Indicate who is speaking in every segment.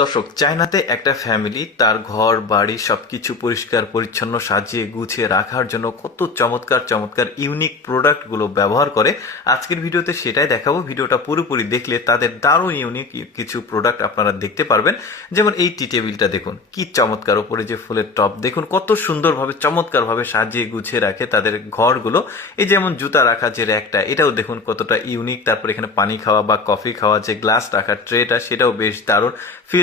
Speaker 1: দর্শক, চায়নাতে একটা ফ্যামিলি তার ঘর, বাড়ি, সবকিছু পরিষ্কার, পরিচ্ছন্ন, সাজিয়ে, গুছিয়ে রাখার জন্য কত চমৎকার চমৎকার ইউনিক প্রোডাক্টগুলো ব্যবহার করে। আজকের ভিডিওতে সেটাই দেখাবো। ভিডিওটা পুরোপুরি দেখলে তাদের দারুণ ইউনিক কিছু প্রোডাক্ট আপনারা দেখতে পারবেন। যেমন এই টি টেবিলটা দেখুন, কি চমৎকার, ওপরে যে ফুলের টপ দেখুন কত সুন্দরভাবে, চমৎকারভাবে সাজিয়ে, গুছিয়ে রাখে তাদের ঘরগুলো। এই যেমন জুতা রাখা যে র্যাকটা এটাও দেখুন কতটা ইউনিক তারপর এখানে পানি খাওয়া বা কফি খাওয়া যে গ্লাস রাখার ট্রেটা সেটাও বেশ দারুণ।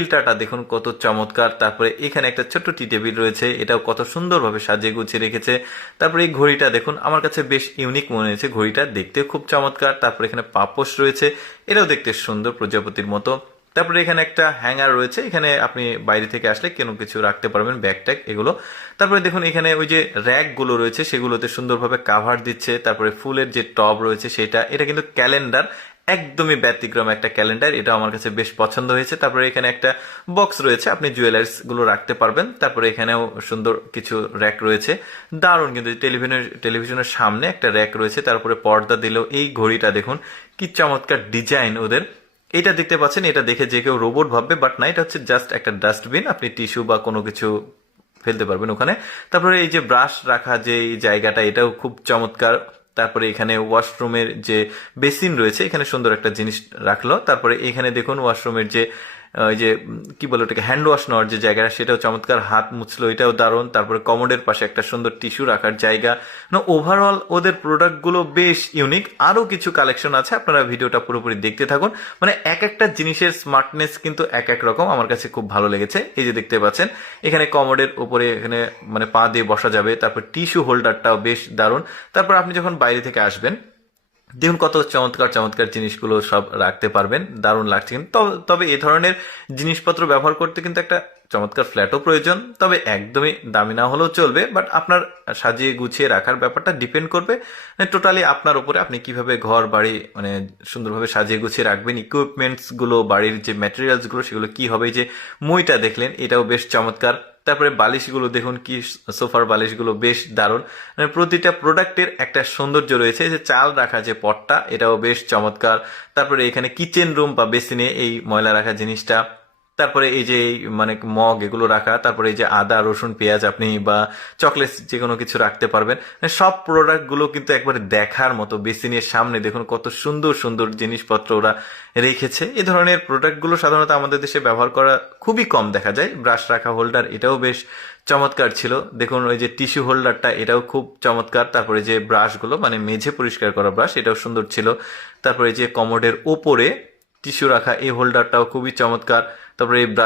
Speaker 1: ফিল্টারটা দেখুন কত চমৎকার। তারপরে এখানে একটা ছোট্ট টি টেবিল রয়েছে, এটাও কত সুন্দরভাবে সাজিয়ে গুছিয়ে রেখেছে। তারপরে এই ঘড়িটা দেখুন, আমার কাছে বেশ ইউনিক মনে হয়েছে, ঘড়িটা দেখতে খুব চমৎকার। তারপরে এখানে পাপোশ রয়েছে, এটাও দেখতে সুন্দর প্রজাপতির মতো। তারপরে এখানে একটা হ্যাঙ্গার রয়েছে, এখানে আপনি বাইরে থেকে আসলে কোনো কিছু রাখতে পারবেন, ব্যাগ ট্যাগ এগুলো। তারপরে দেখুন, এখানে ওই যে র্যাকগুলো রয়েছে, সেগুলোতে সুন্দরভাবে কাভার দিচ্ছে। তারপরে ফুলের যে টব রয়েছে, সেটা, এটা কিন্তু ক্যালেন্ডার একদমই ব্যতিক্রম একটা ক্যালেন্ডার এটা আমার কাছে বেশ পছন্দ হয়েছে। তারপরে এখানে একটা বক্স রয়েছে, আপনি জুয়েলার্সগুলো রাখতে পারবেন। তারপরে এখানেও সুন্দর কিছু র্যাক রয়েছে। দারুণ কিন্তু টেলিভিশনের টেলিভিশনের সামনে একটা র্যাক রয়েছে, তারপরে পর্দা দিলেও এই ঘড়িটা দেখুন, কি চমৎকার ডিজাইন ওদের। এটা দেখতে পাচ্ছেন, এটা দেখে যে কেউ রোবট ভাববে, বাট না, এটা হচ্ছে জাস্ট একটা ডাস্টবিন, আপনি টিস্যু বা কোনো কিছু ফেলতে পারবেন ওখানে। তারপরে এই যে ব্রাশ রাখা যে জায়গাটা, এটাও খুব চমৎকার। তারপরে এখানে ওয়াশরুমের যে বেসিন রয়েছে, এখানে সুন্দর একটা জিনিস রাখল। তারপরে এখানে দেখুন, ওয়াশরুমের যে ওই যে কি বলে ওটাকে হ্যান্ড ওয়াশ নেওয়ার যে জায়গাটা, সেটাও চমৎকার, হাত মুছলো, এটাও দারুণ। তারপরে কমোডের পাশে একটা সুন্দর টিস্যু রাখার জায়গা। না ওভারঅল ওদের প্রোডাক্টগুলো বেশ ইউনিক আরও কিছু কালেকশন আছে, আপনারা ভিডিওটা পুরোপুরি দেখতে থাকুন। মানে এক একটা জিনিসের স্মার্টনেস কিন্তু এক এক রকম। আমার কাছে খুব ভালো লেগেছে। এই যে দেখতে পাচ্ছেন, এখানে কমোডের উপরে এখানে মানে পা দিয়ে বসা যাবে। তারপর টিস্যু হোল্ডারটাও বেশ দারুণ। তারপর আপনি যখন বাইরে থেকে আসবেন দেখুন কত চমৎকার চমৎকার জিনিসগুলো সব রাখতে পারবেন, দারুণ লাগছে কিন্তু। তবে- এই ধরনের জিনিসপত্র ব্যবহার করতে কিন্তু একটা চমৎকার ফ্ল্যাটও প্রয়োজন, তবে একদমই দামি না হলেও চলবে বাট আপনার সাজিয়ে গুছিয়ে রাখার ব্যাপারটা ডিপেন্ড করবে টোটালি আপনার উপরে আপনি কীভাবে ঘর, বাড়ি মানে সুন্দরভাবে সাজিয়ে গুছিয়ে রাখবেন ইকুইপমেন্টসগুলো, বাড়ির যে ম্যাটেরিয়ালসগুলো, সেগুলো কি হবে যে মইটা দেখলেন, এটাও বেশ চমৎকার। তারপরে বালিশগুলো দেখুন কি সোফার বালিশগুলো বেশ দারুণ। মানে প্রতিটা প্রোডাক্টের একটা সৌন্দর্য রয়েছে। যে চাল রাখা যে পটটা, এটাও বেশ চমৎকার। তারপরে এখানে কিচেন রুম বা বেসিনে এই ময়লা রাখা জিনিসটা তারপরে এই যে মানে মগ এগুলো রাখা, তারপরে এই যে আদা, রসুন, পেঁয়াজ আপনি বা চকলেট যে কোনো কিছু রাখতে পারবেন। মানে সব প্রোডাক্টগুলো কিন্তু একবারে দেখার মতো বেসিনের সামনে দেখুন কত সুন্দর সুন্দর জিনিসপত্র ওরা রেখেছে। এ ধরনের প্রোডাক্টগুলো সাধারণত আমাদের দেশে ব্যবহার করা খুবই কম দেখা যায়। ব্রাশ রাখা হোল্ডার এটাও বেশ চমৎকার ছিল। দেখুন ওই যে টিস্যু হোল্ডারটা এটাও খুব চমৎকার। তারপরে যে ব্রাশগুলো মানে মেঝে পরিষ্কার করা ব্রাশ এটাও সুন্দর ছিল। তারপরে যে কমোডের ওপরে টিস্যু রাখা এই হোল্ডারটাও খুবই চমৎকার। তারপরে